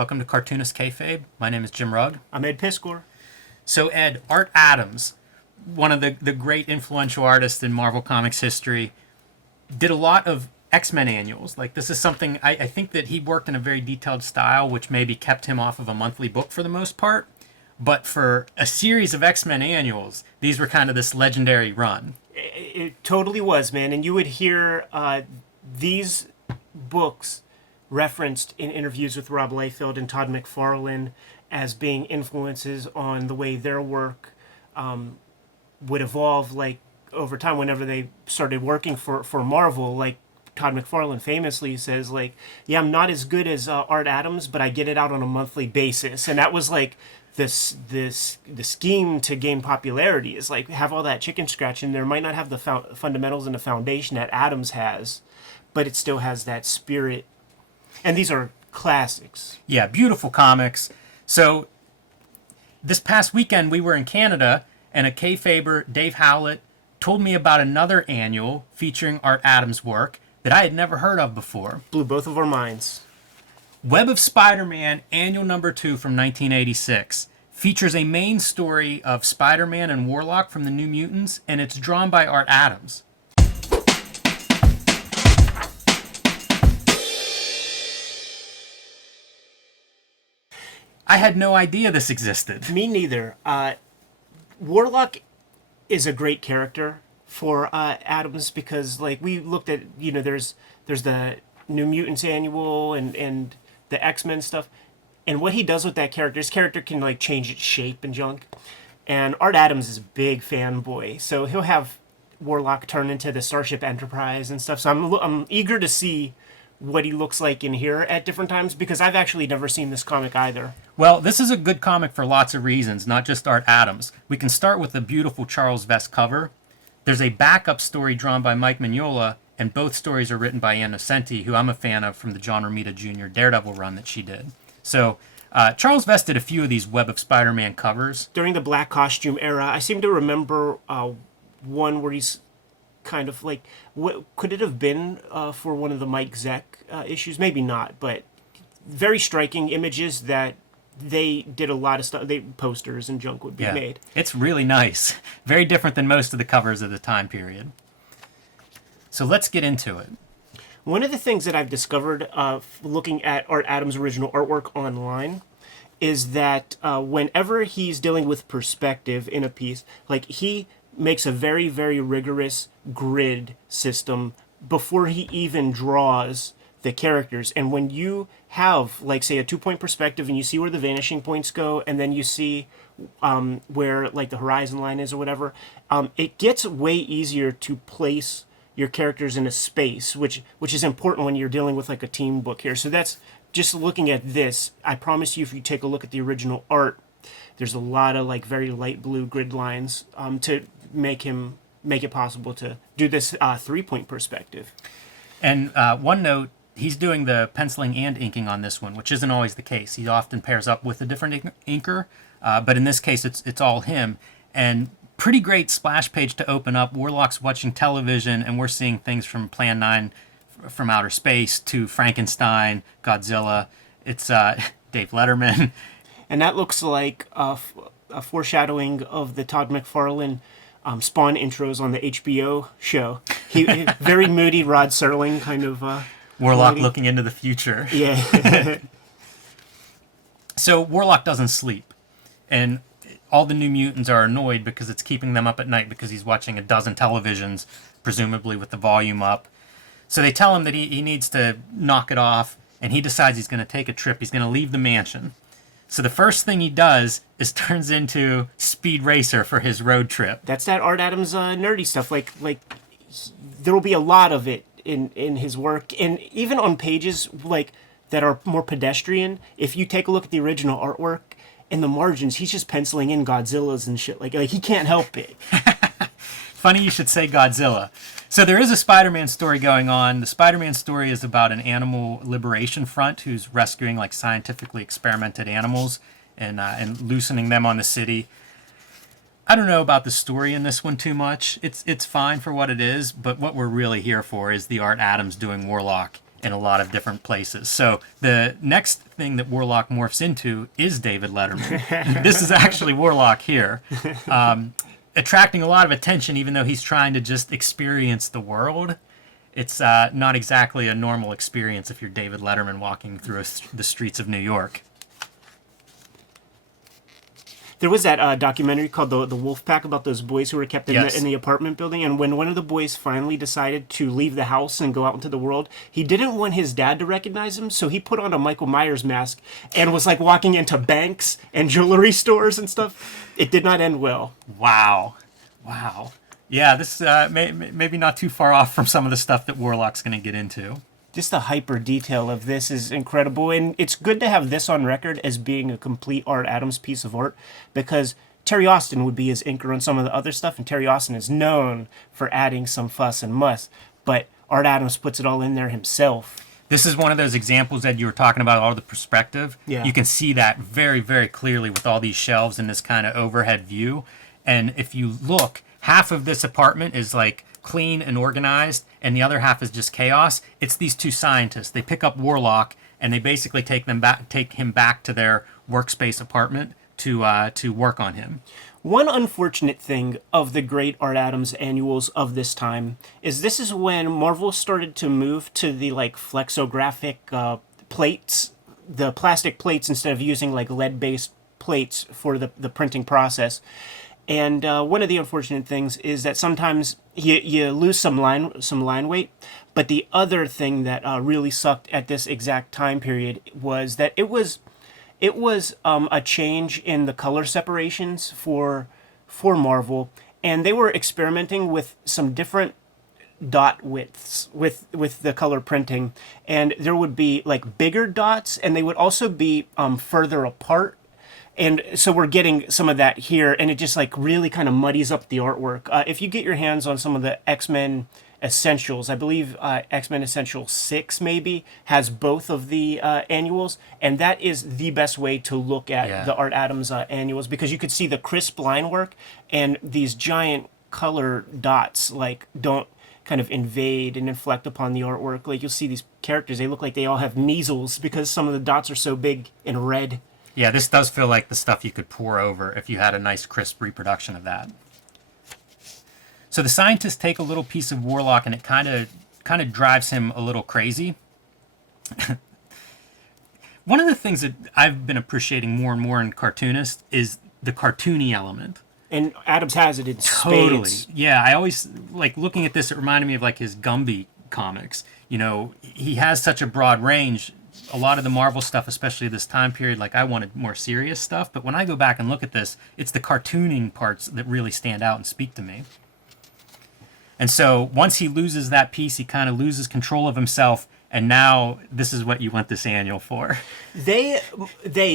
Welcome to Cartoonist Kayfabe. My name is Jim Rugg. I'm Ed Piskor. So Ed, Art Adams, one of the great influential artists in Marvel Comics history, did a lot of X-Men annuals. Like, this is something, I think that he worked in a very detailed style, which maybe kept him off of a monthly book for the most part. But for a series of X-Men annuals, these were kind of this legendary run. It totally was, man. And you would hear these books referenced in interviews with Rob Liefeld and Todd McFarlane as being influences on the way their work would evolve, like, over time whenever they started working for Marvel. Like, Todd McFarlane famously says, like, yeah, I'm not as good as Art Adams, but I get it out on a monthly basis. And that was, like, the scheme to gain popularity is, like, have all that chicken scratch in there. Might not have the fundamentals and the foundation that Adams has, but it still has that spirit. And these are classics. Yeah, beautiful comics. So this past weekend we were in Canada, and a Kayfaber, Dave Howlett, told me about another annual featuring Art Adams' work that I had never heard of before. Blew both of our minds. Web of Spider-Man, annual number 2 from 1986. Features a main story of Spider-Man and Warlock from the New Mutants, and it's drawn by Art Adams. I had no idea this existed. Me neither. Warlock is a great character for Adams because, like, we looked at, there's the New Mutants annual and the X-Men stuff, and what he does with that character, his character can, like, change its shape and junk. And Art Adams is a big fanboy, so he'll have Warlock turn into the Starship Enterprise and stuff. So I'm eager to see what he looks like in here at different times, because I've actually never seen this comic either. Well, this is a good comic for lots of reasons, not just Art Adams. We can start with the beautiful Charles Vest cover. There's a backup story drawn by Mike Mignola, and both stories are written by Ann Nocenti, who I'm a fan of from the John Romita Jr. Daredevil run that she did. So Charles Vest did a few of these Web of Spider-Man covers. During the black costume era, I seem to remember one where he's kind of like, what could it have been for one of the Mike Zeck issues? Maybe not, but very striking images that they did a lot of stuff. Posters and junk would be made. It's really nice. Very different than most of the covers of the time period. So let's get into it. One of the things that I've discovered looking at Art Adams' original artwork online is that whenever he's dealing with perspective in a piece, like, he makes a very, very rigorous grid system before he even draws the characters. And when you have, like, say, a 2-point perspective and you see where the vanishing points go, and then you see where, like, the horizon line is or whatever, it gets way easier to place your characters in a space, which is important when you're dealing with, like, a team book here. So that's just looking at this. I promise you, if you take a look at the original art, there's a lot of, like, very light blue grid lines to make it possible to do this 3-point perspective. And one note, he's doing the penciling and inking on this one, which isn't always the case. He often pairs up with a different inker, but in this case, it's all him. And pretty great splash page to open up. Warlock's watching television, and we're seeing things from Plan 9 from outer space to Frankenstein, Godzilla. It's Dave Letterman. And that looks like a foreshadowing of the Todd McFarlane Spawn intros on the HBO show. He very moody Rod Serling kind of Warlock looking into the future. Yeah. So Warlock doesn't sleep, and all the New Mutants are annoyed because it's keeping them up at night because he's watching a dozen televisions, presumably with the volume up. So they tell him that he needs to knock it off, and he decides he's going to take a trip. He's going to leave the mansion. So the first thing he does is turns into Speed Racer for his road trip. That's that Art Adams nerdy stuff. Like there will be a lot of it in his work, and even on pages like that are more pedestrian. If you take a look at the original artwork, in the margins, he's just penciling in Godzillas and shit. Like he can't help it. Funny you should say Godzilla. So there is a Spider-Man story going on. The Spider-Man story is about an animal liberation front who's rescuing, like, scientifically experimented animals and loosening them on the city. I don't know about the story in this one too much. It's fine for what it is, but what we're really here for is the Art Adams doing Warlock. in a lot of different places. So the next thing that Warlock morphs into is David Letterman. This is actually Warlock here, attracting a lot of attention, even though he's trying to just experience the world. It's not exactly a normal experience if you're David Letterman walking through the streets of New York. There was that documentary called the Wolf Pack about those boys who were kept in, Yes. in the apartment building. And when one of the boys finally decided to leave the house and go out into the world, he didn't want his dad to recognize him. So he put on a Michael Myers mask and was like walking into banks and jewelry stores and stuff. It did not end well. Wow. Yeah, this maybe not too far off from some of the stuff that Warlock's going to get into. Just the hyper detail of this is incredible, and it's good to have this on record as being a complete Art Adams piece of art, because Terry Austin would be his inker on some of the other stuff, and Terry Austin is known for adding some fuss and muss, but Art Adams puts it all in there himself. This is one of those examples that you were talking about, all the perspective. Yeah. You can see that very, very clearly with all these shelves and this kind of overhead view. And if you look, half of this apartment is like clean and organized, and the other half is just chaos. It's these two scientists. They pick up Warlock, and they basically take him back to their workspace apartment to work on him. One unfortunate thing of the great Art Adams annuals of this time is this is when Marvel started to move to the like flexographic plates, the plastic plates, instead of using like lead-based plates for the printing process. And one of the unfortunate things is that sometimes you lose some line weight. But the other thing that really sucked at this exact time period was that it was a change in the color separations for Marvel, and they were experimenting with some different dot widths with the color printing, and there would be like bigger dots, and they would also be further apart. And so we're getting some of that here, and it just like really kind of muddies up the artwork. If you get your hands on some of the X-Men Essentials, I believe X-Men Essential 6 maybe has both of the annuals, and that is the best way to look at the Art Adams annuals, because you could see the crisp line work, and these giant color dots like don't kind of invade and inflect upon the artwork. Like you'll see these characters, they look like they all have measles because some of the dots are so big and red. Yeah, this does feel like the stuff you could pour over if you had a nice crisp reproduction of that. So the scientists take a little piece of Warlock, and it kind of drives him a little crazy. One of the things that I've been appreciating more and more in Cartoonist is the cartoony element. And Adams has it in Totally. spades. Yeah, I always like looking at this. It reminded me of like his Gumby comics. You know, he has such a broad range. A lot of the Marvel stuff, especially this time period, like I wanted more serious stuff. But when I go back and look at this, it's the cartooning parts that really stand out and speak to me. And so once he loses that piece, he kind of loses control of himself. And now this is what you want this annual for. They,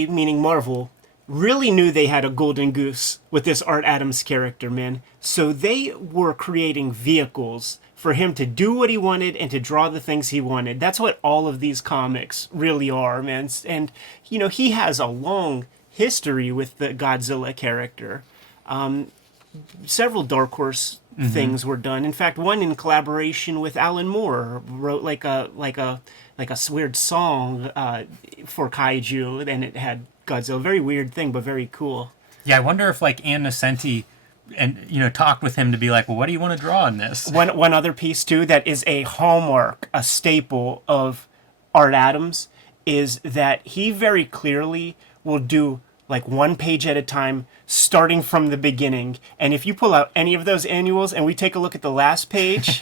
meaning Marvel, really knew they had a golden goose with this Art Adams character, man. So they were creating vehicles for him to do what he wanted and to draw the things he wanted. That's what all of these comics really are, man. And, you know, he has a long history with the Godzilla character. Several Dark Horse things were done. In fact, one in collaboration with Alan Moore wrote like a weird song for Kaiju, and it had Godzilla. Very weird thing, but very cool. Yeah, I wonder if like Ann Nocenti talked with him to be like, well, what do you want to draw in this? One other piece too that is a hallmark, a staple of Art Adams, is that he very clearly will do like one page at a time, starting from the beginning. And if you pull out any of those annuals and we take a look at the last page,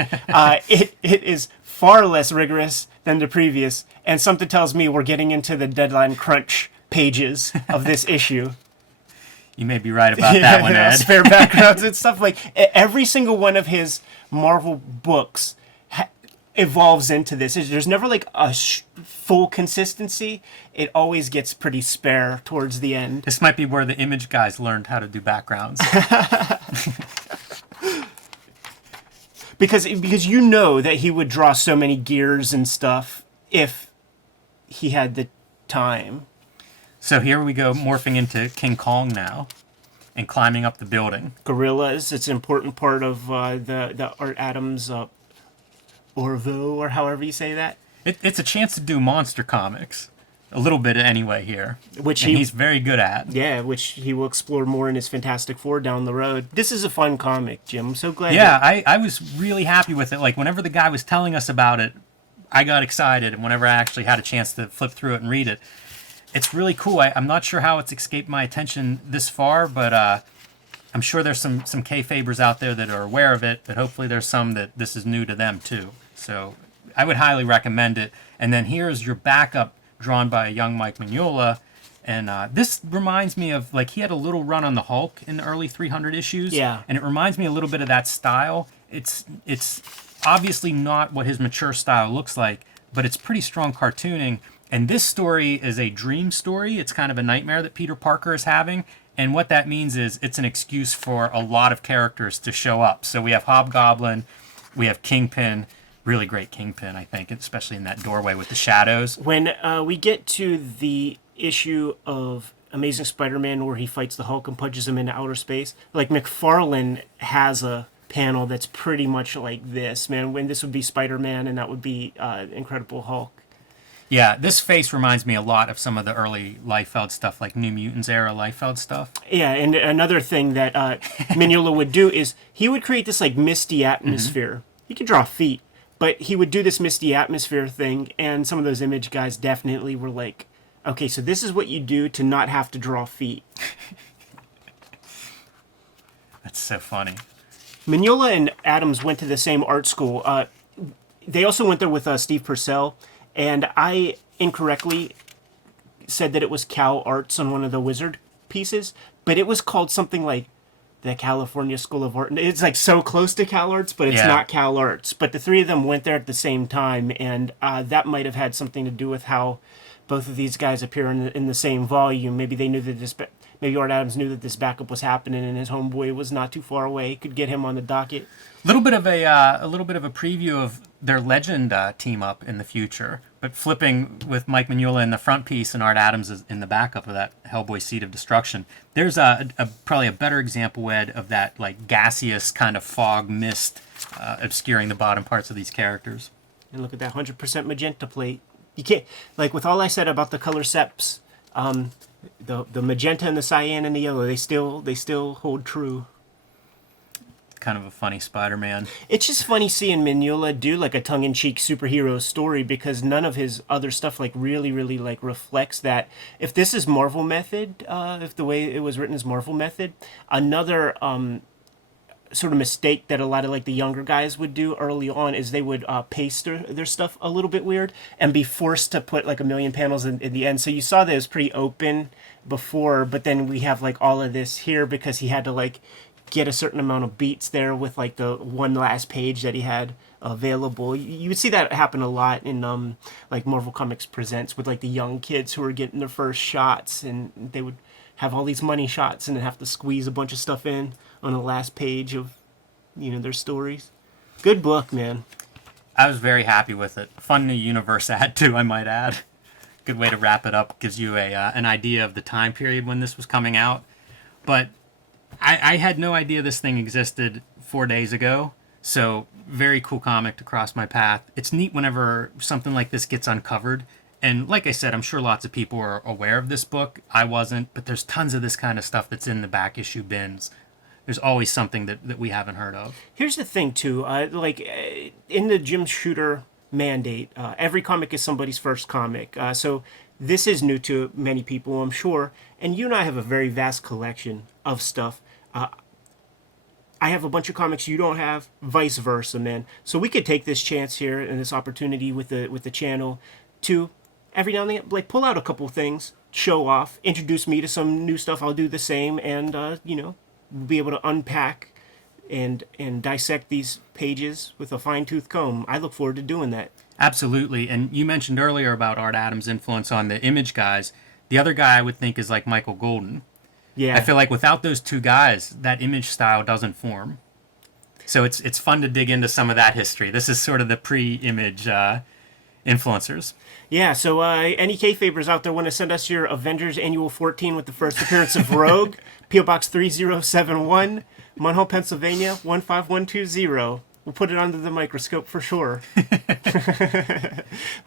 it is far less rigorous than the previous. And something tells me we're getting into the deadline crunch pages of this issue. You may be right about that one, Ed. Spare backgrounds and stuff. Like every single one of his Marvel books evolves into this. There's never like a full consistency. It always gets pretty spare towards the end. This might be where the Image guys learned how to do backgrounds. because you know that he would draw so many gears and stuff if he had the time. So here we go, morphing into King Kong now and climbing up the building. Gorillas, it's an important part of the Art Adams Orville, or however you say that. It's a chance to do monster comics. A little bit anyway here. Which he's very good at. Yeah, which he will explore more in his Fantastic Four down the road. This is a fun comic, Jim. I'm so glad. Yeah, I was really happy with it. Like, whenever the guy was telling us about it, I got excited. And whenever I actually had a chance to flip through it and read it, it's really cool. I'm not sure how it's escaped my attention this far, but I'm sure there's some Kayfabers out there that are aware of it, but hopefully there's some that this is new to them too. So I would highly recommend it. And then here's your backup, drawn by a young Mike Mignola. And this reminds me of, like, he had a little run on the Hulk in the early 300 issues. Yeah. And it reminds me a little bit of that style. It's obviously not what his mature style looks like, but it's pretty strong cartooning. And this story is a dream story. It's kind of a nightmare that Peter Parker is having. And what that means is it's an excuse for a lot of characters to show up. So we have Hobgoblin, we have Kingpin, really great Kingpin, I think, especially in that doorway with the shadows. When we get to the issue of Amazing Spider-Man where he fights the Hulk and punches him into outer space, like, McFarlane has a panel that's pretty much like this, man. When this would be Spider-Man and that would be Incredible Hulk. Yeah, this face reminds me a lot of some of the early Liefeld stuff, like New Mutants era Liefeld stuff. Yeah, and another thing that Mignola would do is he would create this, like, misty atmosphere. He could draw feet, but he would do this misty atmosphere thing, and some of those Image guys definitely were like, okay, so this is what you do to not have to draw feet. That's so funny. Mignola and Adams went to the same art school. They also went there with Steve Purcell, and I incorrectly said that it was Cal Arts on one of the Wizard pieces, but it was called something like the California School of Art. It's like so close to Cal Arts, but it's not Cal Arts. But the three of them went there at the same time, and that might have had something to do with how both of these guys appear in the same volume. Maybe they knew that maybe Art Adams knew that this backup was happening, and his homeboy was not too far away. Could get him on the docket. A little bit of a preview of their Legend team up in the future, but flipping with Mike Mignola in the front piece and Art Adams is in the backup of that Hellboy Seed of Destruction. There's probably a better example, Ed, of that, like, gaseous kind of fog mist obscuring the bottom parts of these characters. And look at that 100% magenta plate. You can't, like, with all I said about the color seps, the magenta and the cyan and the yellow, they still hold true. Kind of a funny Spider-Man. It's just funny seeing Mignola do, like, a tongue-in-cheek superhero story, because none of his other stuff, like, really, like, reflects that. If this is Marvel method, if the way it was written is Marvel method, another sort of mistake that a lot of, like, the younger guys would do early on is they would paste their stuff a little bit weird and be forced to put, like, a million panels in the end. So you saw that it was pretty open before, but then we have, like, all of this here because he had to, like, get a certain amount of beats there with, like, the one last page that he had available. You would see that happen a lot in like Marvel Comics Presents with, like, the young kids who are getting their first shots, and they would have all these money shots and then have to squeeze a bunch of stuff in on the last page of, you know, their stories. Good book, man. I was very happy with it. Fun new universe ad too, I might add. Good way to wrap it up. Gives you an idea of the time period when this was coming out. But I had no idea this thing existed 4 days ago, so very cool comic to cross my path. It's neat whenever something like this gets uncovered, and like I said, I'm sure lots of people are aware of this book. I wasn't, but there's tons of this kind of stuff that's in the back issue bins. There's always something that we haven't heard of. Here's the thing, too. In the Jim Shooter mandate, every comic is somebody's first comic, so this is new to many people, I'm sure, and you and I have a very vast collection of stuff. I have a bunch of comics you don't have, vice versa, man. So we could take this chance here and this opportunity with the channel to every now and then, like, pull out a couple things, show off, introduce me to some new stuff. I'll do the same, and you know, we'll be able to unpack and dissect these pages with a fine-tooth comb. I look forward to doing that. Absolutely. And you mentioned earlier about Art Adams' influence on the Image guys. The other guy I would think is like Michael Golden. Yeah. I feel like without those two guys, that Image style doesn't form. So it's fun to dig into some of that history. This is sort of the pre-Image influencers. Yeah, so any Kayfabers out there want to send us your Avengers Annual 14 with the first appearance of Rogue, P.O. Box 3071, Munhall, Pennsylvania, 15120. We'll put it under the microscope for sure.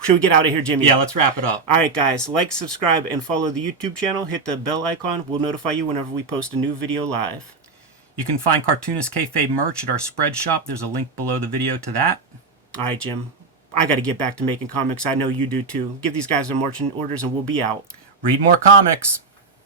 Should we get out of here, Jimmy? Yeah, let's wrap it up. All right, guys. Like, subscribe, and follow the YouTube channel. Hit the bell icon. We'll notify you whenever we post a new video live. You can find Cartoonist Kayfabe merch at our spread shop. There's a link below the video to that. All right, Jim. I got to get back to making comics. I know you do too. Give these guys their marching orders, and we'll be out. Read more comics.